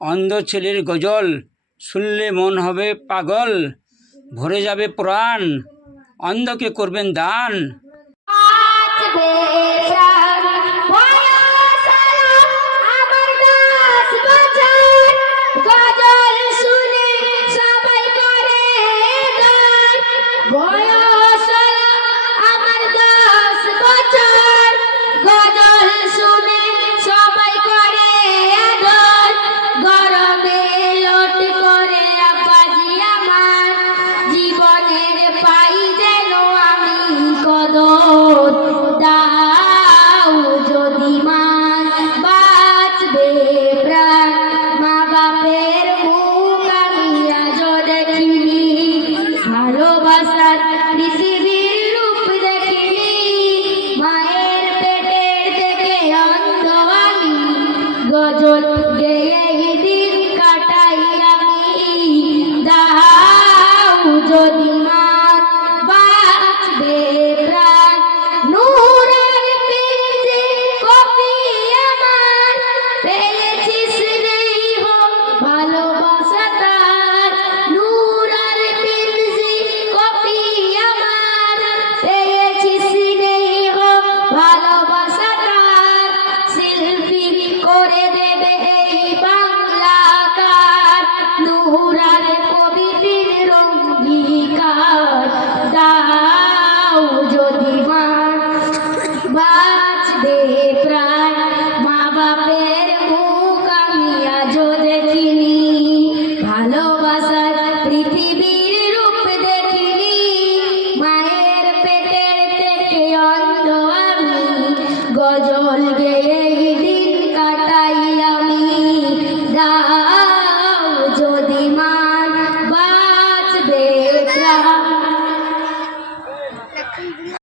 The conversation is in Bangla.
অন্ধ ছেলের গজল শুনলে মন হবে পাগল ভরে যাবে প্রাণ অন্ধকে করবেন দান। বাঁচবে দাও যদি মা বাঁচবে প্রাণ মা বাপের মুখ আমি আজও দেখিনি। ভালোবাসার পৃথিবীর রূপ দেখিনি। মায়ের পেটের থেকে অন্ধ আমি, গজল গেয়ে দিন কাটাই আমি। দাও যদি মান, বাঁচবে প্রাণ